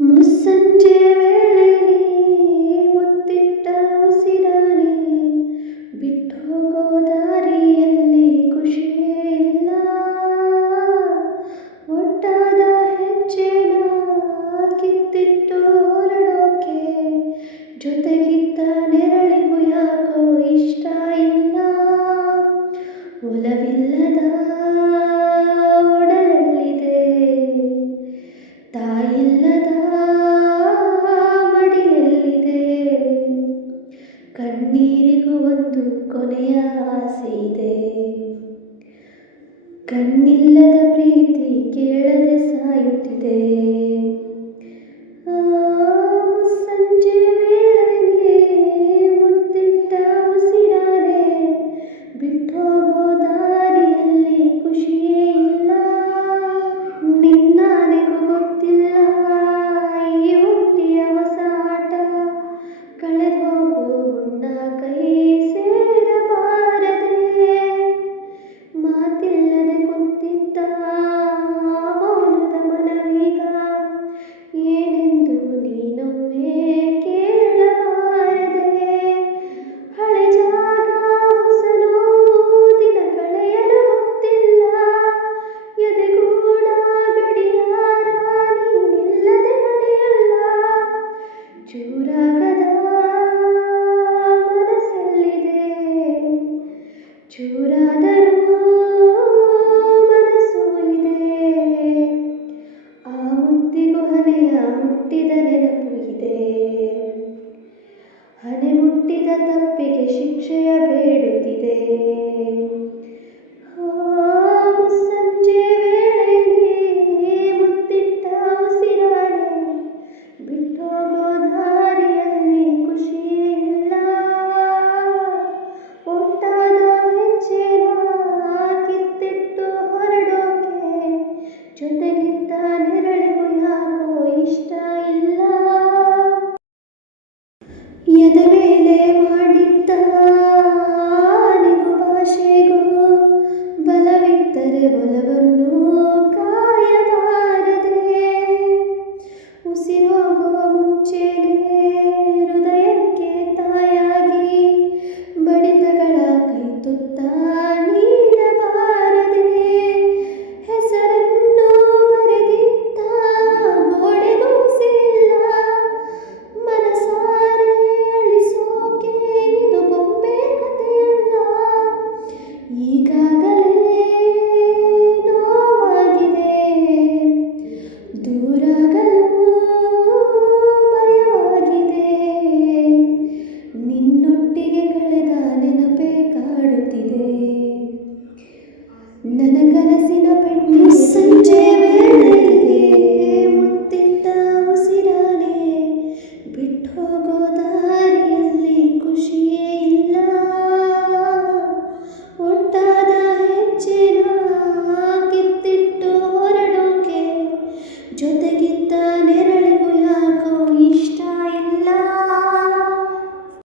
ಮುಸ್ಸಂಜೆ ವೇಳೆಯಲ್ಲಿ ಮುತ್ತಿಟ್ಟ ಉಸಿರಾನೆ ಬಿಟ್ಟು ಹೋಗೋ ದಾರಿಯಲ್ಲಿ ಖುಷಿಯೇ ಇಲ್ಲ. ಒಟ್ಟಾದ ಹೆಜ್ಜೆನ ಕಿತ್ತಿಟ್ಟು ಹೊರಡೋಕೆ ಜೊತೆಗಿದ್ದ ನೆರಳಿಗೂ ಯಾಕೋ ಇಷ್ಟ ಇಲ್ಲ. ಒಲವಿಲ್ಲದ ಒಡಲಲ್ಲಿದೆ ತಾಯಿಲ್ಲದ ಮಡಿಲಲ್ಲಿದೆ. ಕಣ್ಣೀರಿಗೂ ಒಂದು ಕೊನೆಯ ಆಸೆ ಇದೆ. ಕಣ್ಣಿಲ್ಲದ ಪ್ರೀತಿ ಕೇಳದೆ ಸಾಯುತ್ತಿದೆ. ಮುಸ್ಸಂಜೆ ವೇಳೆಯಲ್ಲಿ ಮುತ್ತಿಟ್ಟ ಉಸಿರಾನೆ ಬಿಟ್ಟು ಹೋಗೋ ದಾರಿಯಲ್ಲಿ ಖುಷಿಯೇ ಇಲ್ಲ. ನಿನ್ನಾನೆಗೂ ಗೊತ್ತಿಲ್ಲ ಈ ಹುಟ್ಟಿಯ ಹೊಸ ಆಟ. ಕಳೆದೋಗೋ ಗುಂಡ ಕೈ ಸೇರಬಾರದೆ. ಮಾತಿಲ್ಲದೆ ಕುಂತಿದ್ದ ಮೌನದ ಮನವೀಗ ಏನೆಂದು ನೀನೊಮ್ಮೆ ಕೇಳಬಾರದೆ. ಹಳೆ ಜಾಗ ಹೊಸ ನೋವು ದಿನ ಕಳೆಯಲು ಗೊತ್ತಿಲ್ಲ. ಎದೆಗೂಡ ಗಡಿಯಾರ ನೀನಿಲ್ಲದೆ ನಡೆಯಲ್ಲ. ಚೂರಾಗದ ಮನಸ್ಸಲ್ಲಿದೆ ಚೂರಾದರೂ ಮನಸ್ಸು ಇದೆ. ಆ ಮುತ್ತಿಗೂ ಹನೆಯ ಮುಟ್ಟಿದ ನೆನಪು ಇದೆ. ಹನೆ ಮುಟ್ಟಿದ ತಪ್ಪಿಗೆ ಶಿಕ್ಷೆಯ ಬೇಡುತ್ತಿದೆ. ಮುಸ್ಸಂಜೆ ವೇಳೆಯಲ್ಲಿ ಮುತ್ತಿಟ್ಟ ಉಸಿರಾನೆ ಬಿಟ್ಟು ಹೋಗೋ ದಾರಿಯಲ್ಲಿ ಖುಷಿಯೇ ಇಲ್ಲ. ಒಟ್ಟಾದ ಹೆಜ್ಜೆನ ಕಿತ್ತಿಟ್ಟು ಹೊರಡೋಕೆ ಜೊತೆಗಿದ್ದ ನೆರಳಿಗೂ ಯಾಕೋ ಇಷ್ಟ ಇಲ್ಲ. ಎದೆ ಮೇಲೆ ಮಾಡಿದ್ದ ಆನೆಗೂ ಭಾಷೆಗೂ ಬಲವಿದ್ದರೆ ಒಲವನ್ನು ಕಾಯಬಾರದೆ. ಉಸಿರೋಗುವ ಮುಂಚೆನೇ ಹೃದಯಕ್ಕೆ ತಾಯಾಗಿ ಬಡಿತಗಳ ಕೈತುತ್ತ ನೀಡಬಾರದೆ. ಹೆಸರನ್ನು ಬರೆದಿದ್ದ ಗೋಡೆಗೂ ಉಸಿರಿಲ್ಲ. ಮನಸಾರೆ ಅಳಿಸೋಕೆ ಇದು ಬೊಂಬೆ ಕಥೆಯಲ್ಲ. ಈಗಾಗಲೇ ನೋವಾಗಿದೆ ದೂರಾಗಲೇ